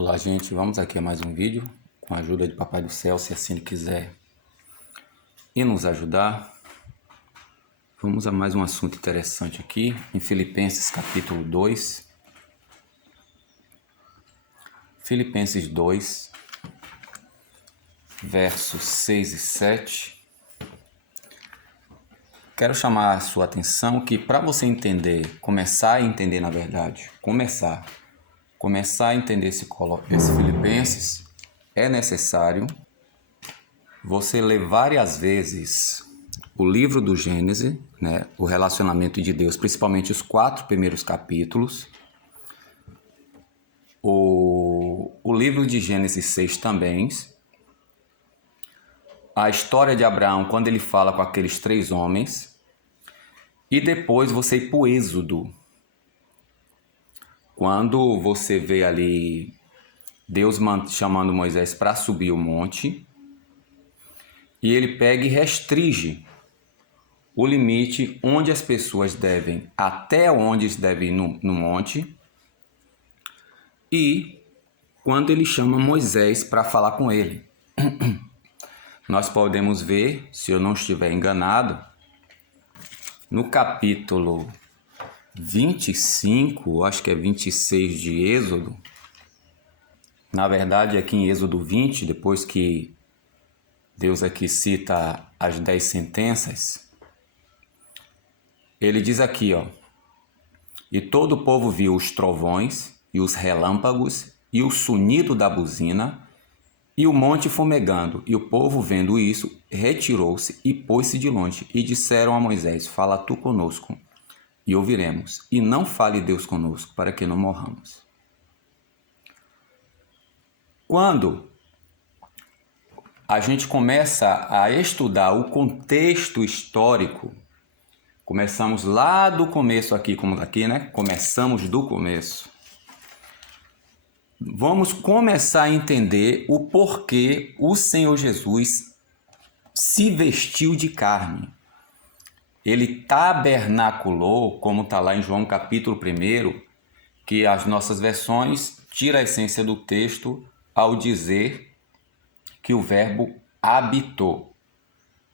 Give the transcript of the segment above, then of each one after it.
Olá, gente, vamos aqui a mais um vídeo com a ajuda de Papai do Céu, se assim ele quiser e nos ajudar. Vamos a mais um assunto interessante aqui em Filipenses capítulo 2. Filipenses 2, versos 6 e 7. Quero chamar a sua atenção que para você entender, começar a entender na verdade, começar a entender esse Filipenses, é necessário você ler várias vezes o livro do Gênesis, né, o relacionamento de Deus, principalmente os 4 primeiros capítulos, o livro de Gênesis 6 também, a história de Abraão quando ele fala com aqueles 3 homens, e depois você ir para o Êxodo, quando você vê ali Deus chamando Moisés para subir o monte, e ele pega e restringe o limite onde as pessoas devem, até onde eles devem ir no monte, e quando ele chama Moisés para falar com ele. Nós podemos ver, se eu não estiver enganado, no capítulo 25, acho que é 26 de Êxodo, na verdade aqui em Êxodo 20, depois que Deus aqui cita as 10 sentenças, ele diz aqui, ó: e todo o povo viu os trovões e os relâmpagos e o sonido da buzina e o monte fumegando. E o povo, vendo isso, retirou-se e pôs-se de longe. E disseram a Moisés: fala tu conosco e ouviremos, e não fale Deus conosco, para que não morramos. Quando a gente começa a estudar o contexto histórico, começamos lá do começo aqui, como aqui, né? Começamos do começo. Vamos começar a entender o porquê o Senhor Jesus se vestiu de carne. Ele tabernaculou, como está lá em João capítulo 1, que as nossas versões tiram a essência do texto ao dizer que o verbo habitou.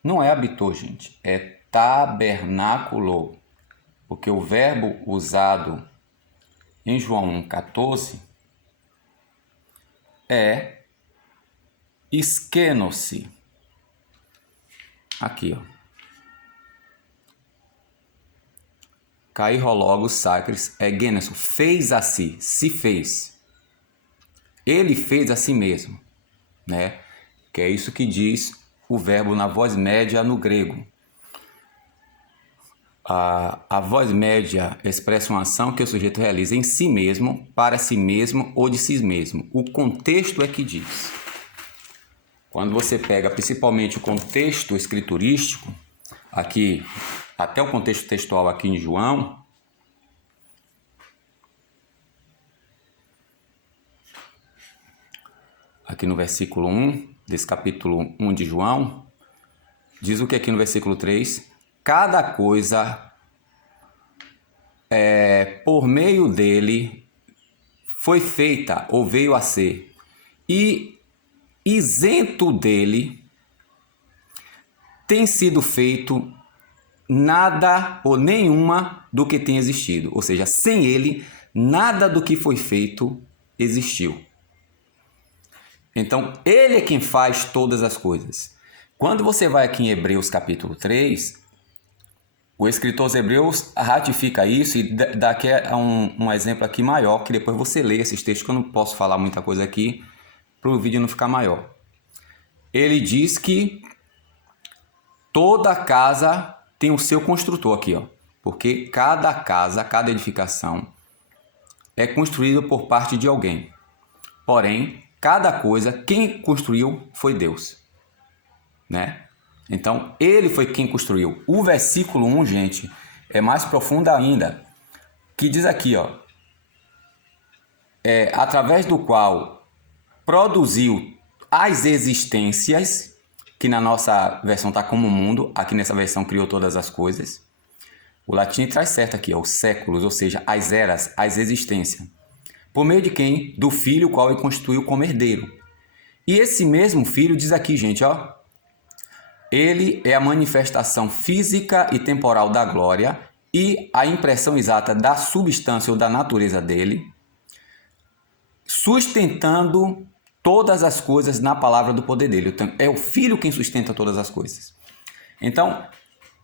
Não é habitou, gente, é tabernaculou. Porque o verbo usado em João 1,14 é esqueno-se. Aqui, ó. Kairologos sacris é gêneso, fez a si, se fez. Ele fez a si mesmo, né? Que é isso que diz o verbo na voz média no grego. A voz média expressa uma ação que o sujeito realiza em si mesmo, para si mesmo ou de si mesmo. O contexto é que diz. Quando você pega principalmente o contexto escriturístico, aqui, até o contexto textual aqui em João, aqui no versículo 1, desse capítulo 1 de João, diz o que aqui no versículo 3? Cada coisa por meio dele foi feita ou veio a ser, e isento dele tem sido feito nada ou nenhuma do que tem existido. Ou seja, sem ele, nada do que foi feito existiu. Então, ele é quem faz todas as coisas. Quando você vai aqui em Hebreus capítulo 3, o escritor aos Hebreus ratifica isso e dá aqui um exemplo aqui maior, que depois você lê esses textos, que eu não posso falar muita coisa aqui, para o vídeo não ficar maior. Ele diz que toda casa tem o seu construtor aqui, ó, porque cada casa, cada edificação é construída por parte de alguém. Porém, cada coisa, quem construiu foi Deus, né? Então, ele foi quem construiu. O versículo 1, gente, é mais profundo ainda, que diz aqui, ó, através do qual produziu as existências, que na nossa versão está como mundo, aqui nessa versão criou todas as coisas. O latim traz certo aqui, ó, os séculos, ou seja, as eras, as existências. Por meio de quem? Do Filho, qual ele constituiu como herdeiro. E esse mesmo Filho diz aqui, gente, ó, ele é a manifestação física e temporal da glória e a impressão exata da substância ou da natureza dele, sustentando todas as coisas na palavra do poder dele. Então, é o Filho quem sustenta todas as coisas. Então,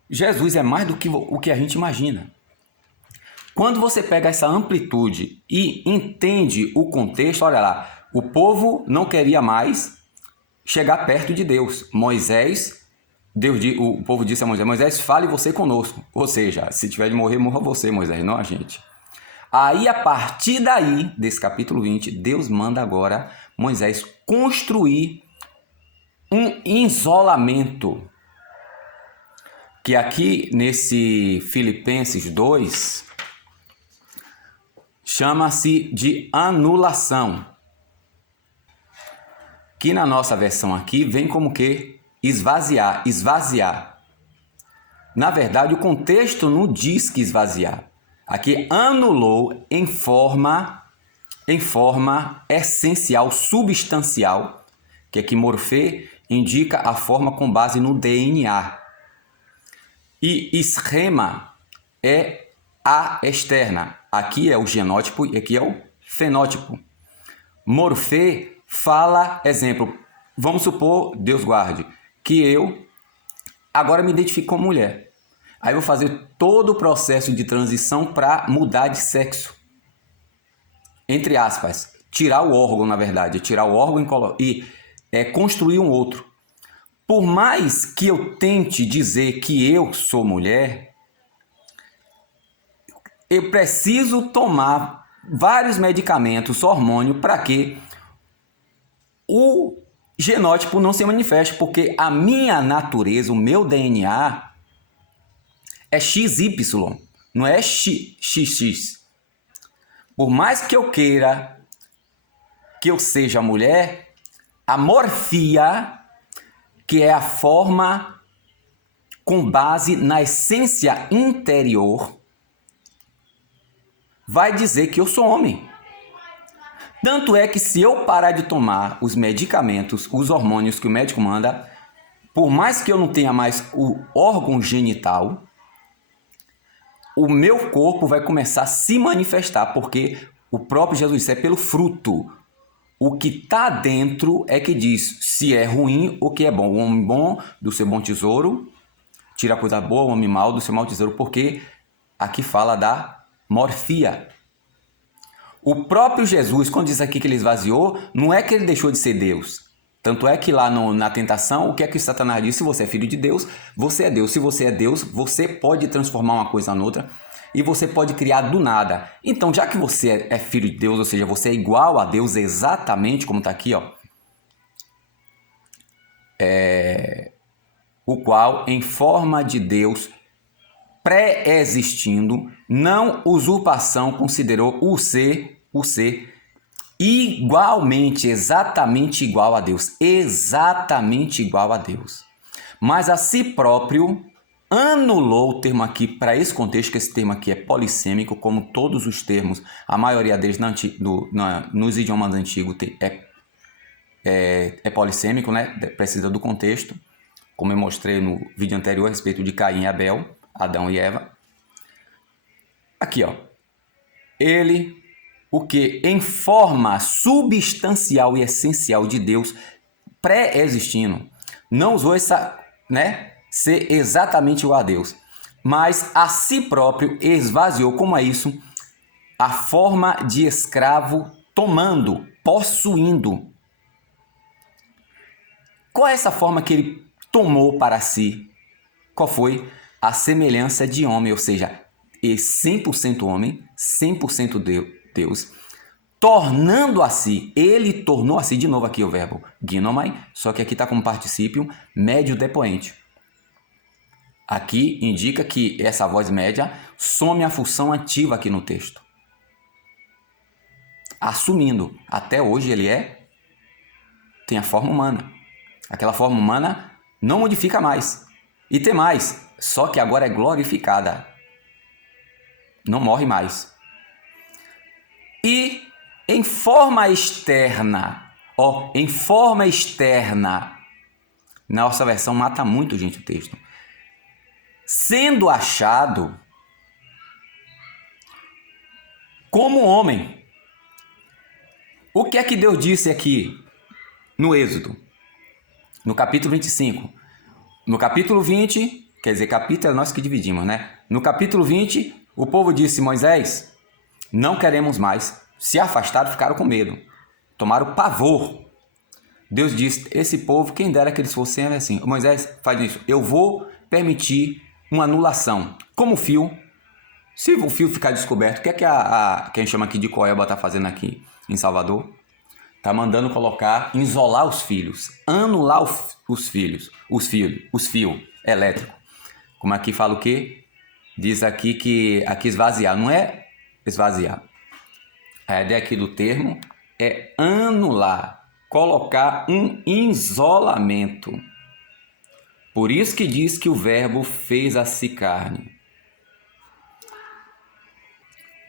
Jesus é mais do que o que a gente imagina. Quando você pega essa amplitude e entende o contexto, olha lá, o povo não queria mais chegar perto de Deus. O povo disse a Moisés, Moisés, fale você conosco. Ou seja, se tiver de morrer, morra você, Moisés, não a gente. Aí, a partir daí, desse capítulo 20, Deus manda agora Moisés construir um isolamento, que aqui nesse Filipenses 2, chama-se de anulação, que na nossa versão aqui vem como que esvaziar. Na verdade, o contexto não diz que esvaziar. Aqui anulou em forma essencial, substancial, que aqui morfê indica a forma com base no DNA. E esquema é a externa. Aqui é o genótipo e aqui é o fenótipo. Morfê fala, exemplo, vamos supor, Deus guarde, que eu agora me identifico como mulher. Aí vou fazer todo o processo de transição para mudar de sexo. Entre aspas, tirar o órgão, na verdade, tirar o órgão e construir um outro. Por mais que eu tente dizer que eu sou mulher, eu preciso tomar vários medicamentos, hormônio, para que o genótipo não se manifeste, porque a minha natureza, o meu DNA é XY, não é XX. Por mais que eu queira que eu seja mulher, a morfia, que é a forma com base na essência interior, vai dizer que eu sou homem. Tanto é que se eu parar de tomar os medicamentos, os hormônios que o médico manda, por mais que eu não tenha mais o órgão genital, o meu corpo vai começar a se manifestar, porque o próprio Jesus disse, é pelo fruto. O que está dentro é que diz se é ruim ou que é bom. O homem bom do seu bom tesouro tira a coisa boa, o homem mau do seu mau tesouro, porque aqui fala da morfia. O próprio Jesus, quando diz aqui que ele esvaziou, não é que ele deixou de ser Deus. Tanto é que lá na tentação, o que é que Satanás disse? Se você é filho de Deus, você é Deus. Se você é Deus, você pode transformar uma coisa noutra e você pode criar do nada. Então, já que você é filho de Deus, ou seja, você é igual a Deus exatamente como está aqui, ó, o qual, em forma de Deus, pré-existindo, não usurpação, considerou o ser igualmente, exatamente igual a Deus, mas a si próprio anulou o termo aqui para esse contexto, que esse termo aqui é polissêmico, como todos os termos, a maioria deles nos idiomas antigos é polissêmico, né? Precisa do contexto, como eu mostrei no vídeo anterior a respeito de Caim e Abel, Adão e Eva. Aqui, ó, ele, o que em forma substancial e essencial de Deus, pré-existindo, não usou essa, né, ser exatamente igual a Deus, mas a si próprio esvaziou, como é isso, a forma de escravo, tomando, possuindo. Qual é essa forma que ele tomou para si? Qual foi? A semelhança de homem, ou seja, 100% homem, 100% Deus, tornando a si, ele tornou a si, de novo aqui o verbo ginomai, só que aqui está como particípio médio depoente. Aqui indica que essa voz média some a função ativa aqui no texto. Assumindo, até hoje ele tem a forma humana. Aquela forma humana não modifica mais. E tem mais, só que agora é glorificada. Não morre mais. E em forma externa. Ó, em forma externa. Nossa versão mata muito, gente, o texto. Sendo achado como homem. O que é que Deus disse aqui no Êxodo? No capítulo 25. No capítulo 20, quer dizer, capítulo é nós que dividimos, né? No capítulo 20, o povo disse: Moisés, não queremos mais. Se afastaram, ficaram com medo. Tomaram pavor. Deus disse: esse povo, quem dera que eles fossem assim. Moisés, faz isso. Eu vou permitir uma anulação. Como o fio. Se o fio ficar descoberto, o que é que quem chama aqui de Coelba está fazendo aqui em Salvador? Está mandando colocar, isolar os filhos. Anular os fios elétricos. Como aqui fala o quê? Diz aqui que aqui esvaziar. Não é esvaziar. A ideia aqui do termo é anular. Colocar um isolamento. Por isso que diz que o verbo fez-se carne.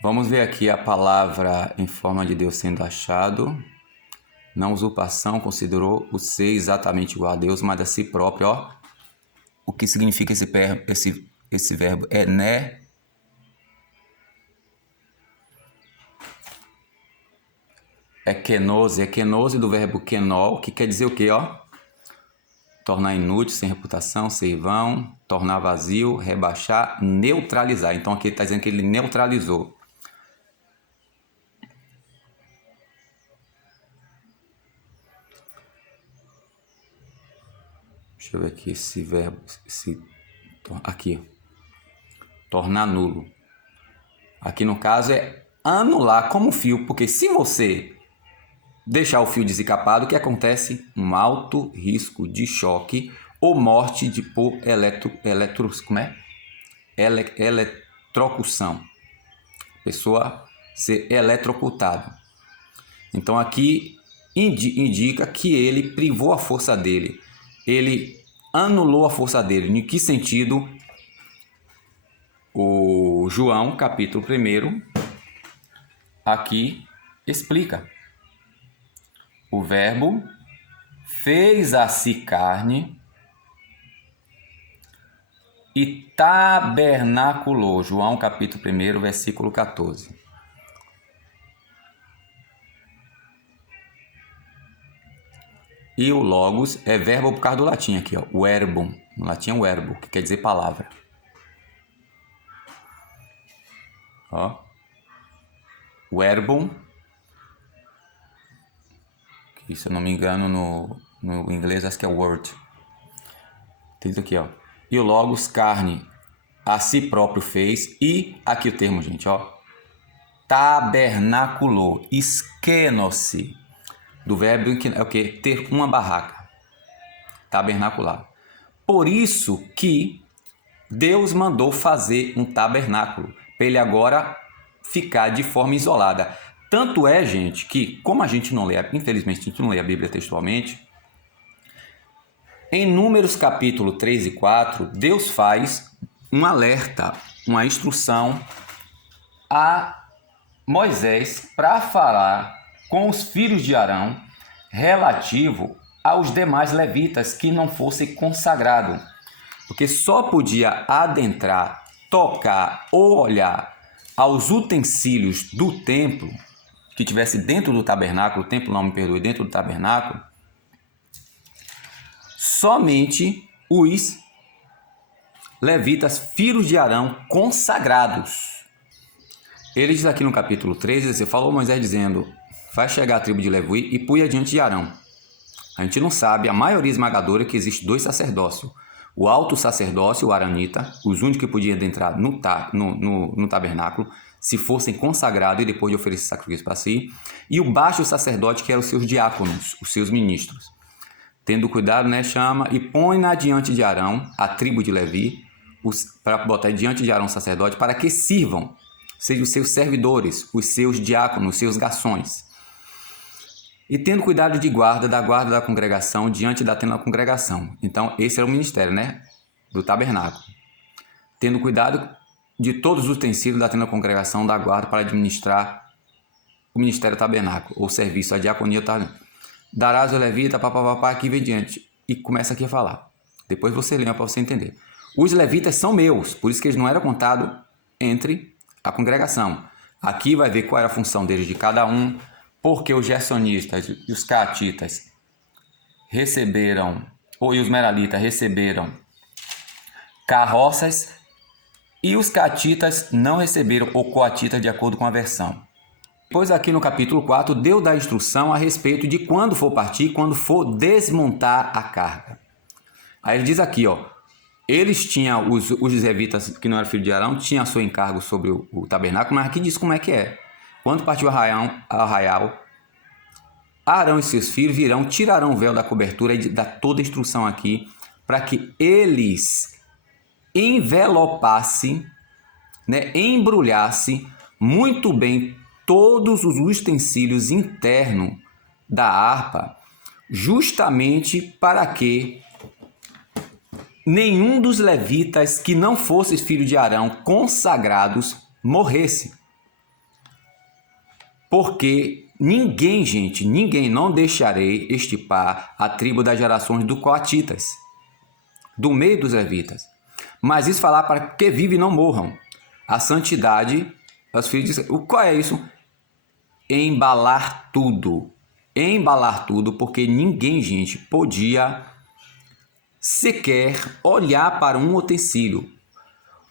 Vamos ver aqui a palavra em forma de Deus sendo achado. Não usurpação, considerou o ser exatamente igual a Deus, mas a si próprio. Ó. O que significa esse verbo? É né. É kenose do verbo kenol, que quer dizer o quê, ó? Tornar inútil, sem reputação, ser vão, tornar vazio, rebaixar, neutralizar. Então aqui está dizendo que ele neutralizou. Deixa eu ver aqui esse verbo, aqui, tornar nulo. Aqui no caso é anular como fio, porque se você deixar o fio desencapado, o que acontece? Um alto risco de choque ou morte por eletrocução. Pessoa ser eletrocutada. Então aqui indica que ele privou a força dele. Ele anulou a força dele. Em que sentido? O João, capítulo 1, aqui explica. O verbo fez-se carne e tabernaculou. João capítulo 1, versículo 14. E o logos é verbo por causa do latim aqui, ó. O verbum. No latim é o verbo, que quer dizer palavra. Ó. O verbum. Que, se eu não me engano, no inglês acho que é word. Tem isso aqui, ó. E o logos, carne, a si próprio fez. E aqui o termo, gente, ó. Tabernaculou. Esqueno-se. Do verbo que é o quê? Ter uma barraca. Tabernacular. Por isso que Deus mandou fazer um tabernáculo. Para ele agora ficar de forma isolada. Tanto é, gente, que como a gente não lê, infelizmente a gente não lê a Bíblia textualmente, em Números capítulo 3 e 4, Deus faz um alerta, uma instrução a Moisés para falar com os filhos de Arão relativo aos demais levitas que não fossem consagrados. Porque só podia adentrar, tocar ou olhar aos utensílios do templo que tivesse dentro do tabernáculo, o templo, não me perdoe, dentro do tabernáculo, somente os levitas, filhos de Arão, consagrados. Ele diz aqui no capítulo 13, você falou Moisés dizendo, vai chegar a tribo de Levi e põe adiante de Arão. A gente não sabe, a maioria esmagadora, que existe 2 sacerdócios. O alto sacerdócio, o aranita, os únicos que podiam entrar no tabernáculo, se fossem consagrados e depois de oferecer sacrifício para si, e o baixo sacerdote, que eram os seus diáconos, os seus ministros. Tendo cuidado, né, chama e põe na diante de Arão, a tribo de Levi, para botar diante de Arão sacerdote, para que sirvam, sejam os seus servidores, os seus diáconos, os seus garçons. E tendo cuidado de guarda da congregação, diante da tenda da congregação. Então, esse era o ministério, né, do tabernáculo. Tendo cuidado de todos os utensílios da tenda da congregação, da guarda, para administrar o ministério tabernáculo, ou serviço, a diaconia, tá? Darás o levita, papapá, aqui vem diante. E começa aqui a falar. Depois você lembra para você entender. Os levitas são meus, por isso que eles não eram contados entre a congregação. Aqui vai ver qual era a função deles de cada um, porque os gersonistas e os caatitas receberam, ou os meralitas receberam carroças, e os caatitas não receberam o coatita de acordo com a versão. Depois aqui no capítulo 4, Deus dá instrução a respeito de quando for partir, quando for desmontar a carga. Aí ele diz aqui, ó, eles tinham, os levitas que não eram filhos de Arão, tinham seu encargo sobre o tabernáculo, mas aqui diz como é que é. Quando partiu o arraial, Arão e seus filhos virão, tirarão o véu da cobertura e dá toda a instrução aqui, para que eles envelopassem, né, embrulhassem muito bem todos os utensílios internos da harpa, justamente para que nenhum dos levitas que não fosse filho de Arão consagrados morresse. Porque ninguém, gente, ninguém, não deixarei extirpar a tribo das gerações dos coatitas, do meio dos levitas. Mas isso falar para que vivem e não morram. A santidade, os filhos de... Qual é isso? Embalar tudo. Embalar tudo, porque ninguém, gente, podia sequer olhar para um utensílio.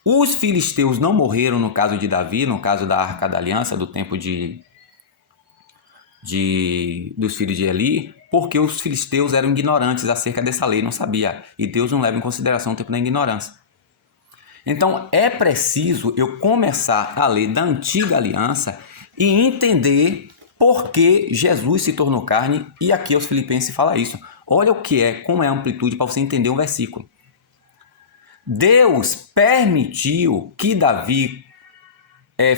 Os filisteus não morreram no caso de Davi, no caso da Arca da Aliança, do tempo dos filhos de Eli, porque os filisteus eram ignorantes acerca dessa lei, não sabia. E Deus não leva em consideração o tempo da ignorância. Então é preciso eu começar a ler da antiga aliança e entender por que Jesus se tornou carne, e aqui aos Filipenses fala isso. Olha o que é, como é a amplitude para você entender um versículo. Deus permitiu que Davi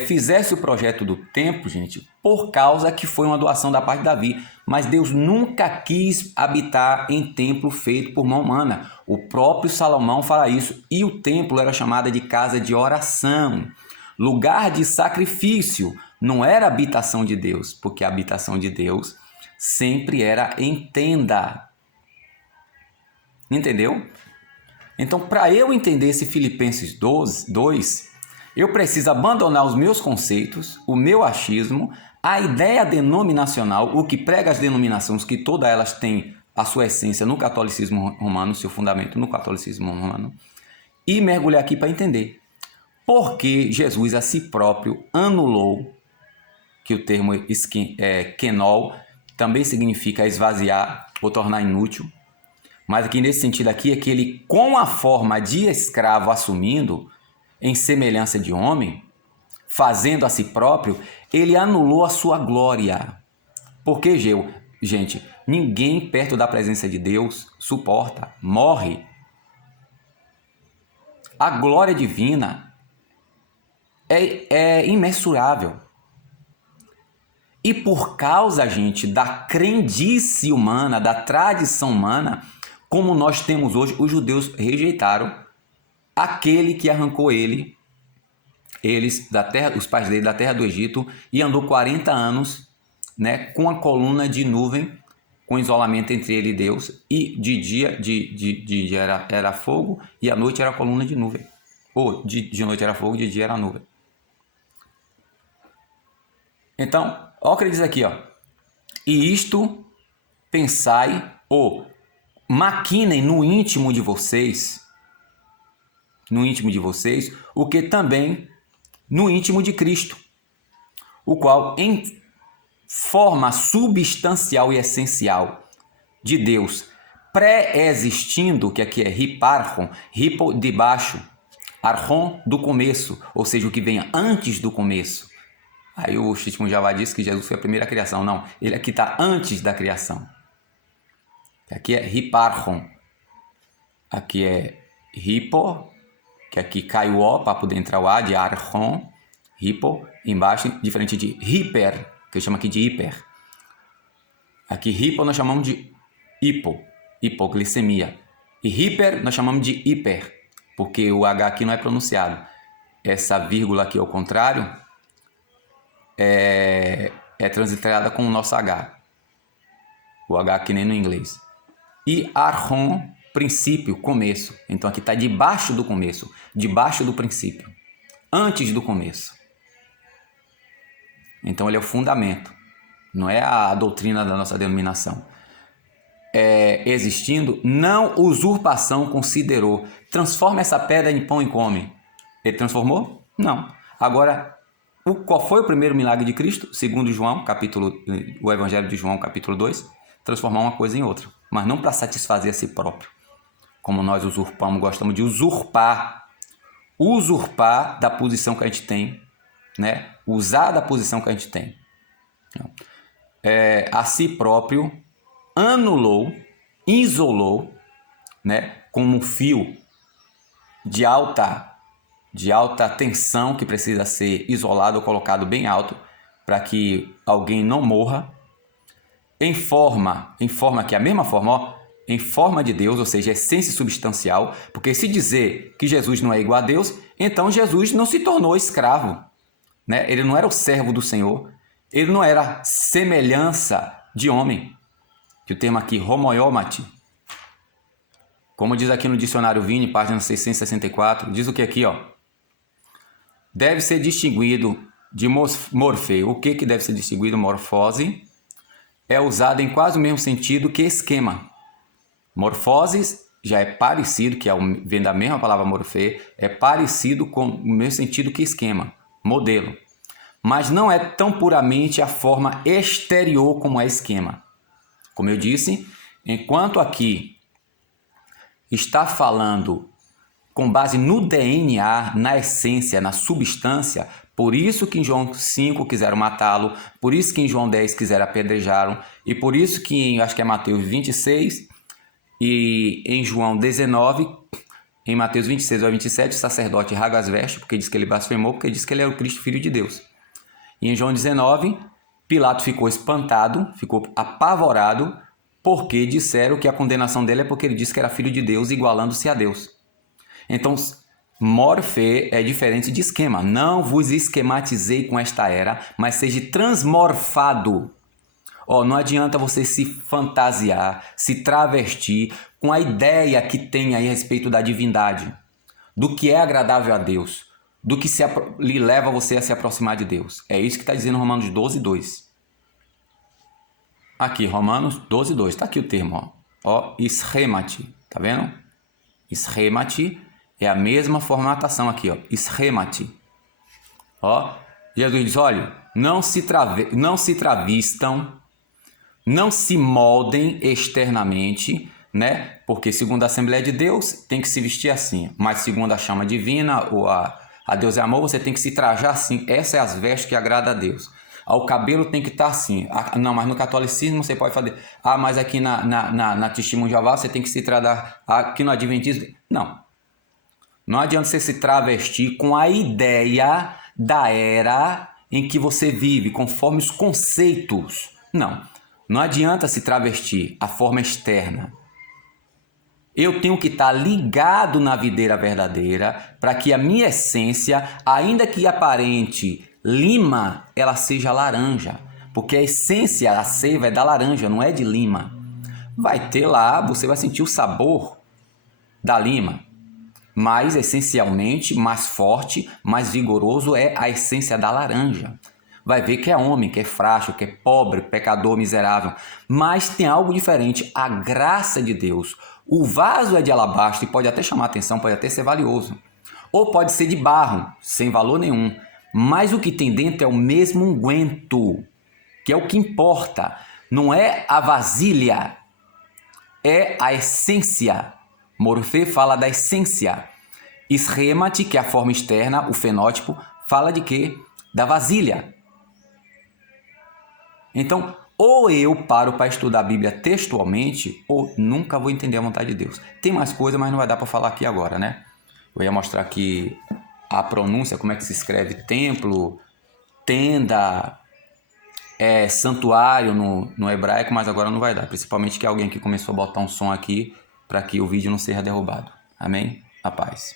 fizesse o projeto do templo, gente, por causa que foi uma doação da parte de Davi. Mas Deus nunca quis habitar em templo feito por mão humana. O próprio Salomão fala isso. E o templo era chamado de casa de oração, lugar de sacrifício. Não era habitação de Deus, porque a habitação de Deus sempre era em tenda. Entendeu? Então, para eu entender esse Filipenses 2, eu preciso abandonar os meus conceitos, o meu achismo, a ideia denominacional, o que prega as denominações, que todas elas têm a sua essência no catolicismo romano, seu fundamento no catolicismo romano, e mergulhar aqui para entender por que Jesus a si próprio anulou, que o termo kenol também significa esvaziar ou tornar inútil, mas aqui nesse sentido aqui é que ele, com a forma de escravo assumindo, em semelhança de homem, fazendo a si próprio, ele anulou a sua glória. Porque, gente, ninguém perto da presença de Deus suporta, morre. A glória divina é imensurável. E por causa, gente, da crendice humana, da tradição humana, como nós temos hoje, os judeus rejeitaram aquele que arrancou eles da terra, os pais dele da terra do Egito, e andou 40 anos, né, com a coluna de nuvem, com isolamento entre ele e Deus, e de dia era fogo, e à noite era coluna de nuvem. Ou de noite era fogo, de dia era nuvem. Então, olha o que ele diz aqui, ó. E isto pensai, ou maquinem no íntimo de vocês, o que também no íntimo de Cristo, o qual em forma substancial e essencial de Deus, pré-existindo, que aqui é hiparchon, hipo de baixo, archon do começo, ou seja, o que vem antes do começo. Aí o Shimon Javá disse que Jesus foi a primeira criação. Não, ele aqui está antes da criação. Aqui é hiparchon, aqui é hipo, que aqui cai o O para poder entrar o A, de archon, hipo, embaixo, diferente de hiper, que eu chamo aqui de hiper. Aqui hipo nós chamamos de hipoglicemia. E hiper nós chamamos de hiper, porque o H aqui não é pronunciado. Essa vírgula aqui ao contrário é é transliterada com o nosso H. O H que nem no inglês. E archon, princípio, começo. Então aqui está debaixo do começo, debaixo do princípio, antes do começo. Então ele é o fundamento, não é a doutrina da nossa denominação. Existindo, não usurpação considerou. Transforma essa pedra em pão e come. Ele transformou? Não. Agora, qual foi o primeiro milagre de Cristo? Segundo João, o Evangelho de João, capítulo 2, transformar uma coisa em outra, mas não para satisfazer a si próprio. Como nós usurpamos, gostamos de usurpar da posição que a gente tem, né? Usar da posição que a gente tem. A si próprio, anulou, isolou, né? Como um fio de alta tensão que precisa ser isolado ou colocado bem alto para que alguém não morra, em forma que é a mesma forma, ó, em forma de Deus, ou seja, essência substancial, porque se dizer que Jesus não é igual a Deus, então Jesus não se tornou escravo, né? Ele não era o servo do Senhor, ele não era semelhança de homem, que o termo aqui, homoiomati, como diz aqui no dicionário Vini, página 664, diz o que aqui, ó? Deve ser distinguido de morfeu. O que deve ser distinguido? Morfose é usada em quase o mesmo sentido que esquema. Morfoses já é parecido, vem da mesma palavra morfê, é parecido com o mesmo sentido que esquema, modelo. Mas não é tão puramente a forma exterior como é esquema. Como eu disse, enquanto aqui está falando com base no DNA, na essência, na substância, por isso que em João 5 quiseram matá-lo, por isso que em João 10 quiseram apedrejá-lo, e por isso que acho que é Mateus 26 e em João 19, em Mateus 26 ou 27, o sacerdote rasga as vestes, porque diz que ele blasfemou, porque diz que ele é o Cristo, Filho de Deus. E em João 19, Pilato ficou espantado, ficou apavorado, porque disseram que a condenação dele é porque ele disse que era Filho de Deus, igualando-se a Deus. Então, morfe é diferente de esquema. Não vos esquematizei com esta era, mas seja transmorfado. Não adianta você se fantasiar, se travestir com a ideia que tem aí a respeito da divindade, do que é agradável a Deus, do que lhe leva você a se aproximar de Deus. É isso que está dizendo Romanos 12, 2. Aqui, Romanos 12, 2. Está aqui o termo. Schemati. Tá vendo? Schemati é a mesma formatação aqui. Schemati. Jesus diz, olha, não se travistam, não se moldem externamente, né? Porque segundo a Assembleia de Deus, tem que se vestir assim. Mas segundo a chama divina, ou a Deus é amor, você tem que se trajar assim. Essa é as vestes que agrada a Deus. O cabelo tem que estar assim. Não, mas no catolicismo você pode fazer. Mas aqui na Testemunho de Jeová você tem que se tratar. Aqui no Adventismo. Não adianta você se travestir com a ideia da era em que você vive, conforme os conceitos. Não adianta se travestir a forma externa. Eu tenho que estar ligado na videira verdadeira para que a minha essência, ainda que aparente lima, ela seja laranja. Porque a essência, a seiva é da laranja, não é de lima. Vai ter lá, você vai sentir o sabor da lima. Mas, essencialmente, mais forte, mais vigoroso é a essência da laranja. Vai ver que é homem, que é frágil, que é pobre, pecador, miserável. Mas tem algo diferente, a graça de Deus. O vaso é de alabastro e pode até chamar atenção, pode até ser valioso. Ou pode ser de barro, sem valor nenhum. Mas o que tem dentro é o mesmo unguento, que é o que importa. Não é a vasilha, é a essência. Morfê fala da essência. Schemati, que é a forma externa, o fenótipo, fala de quê? Da vasilha. Então, ou eu paro para estudar a Bíblia textualmente, ou nunca vou entender a vontade de Deus. Tem mais coisa, mas não vai dar para falar aqui agora, né? Eu ia mostrar aqui a pronúncia, como é que se escreve templo, tenda, santuário no hebraico, mas agora não vai dar. Principalmente que alguém que começou a botar um som aqui para que o vídeo não seja derrubado. Amém? A paz.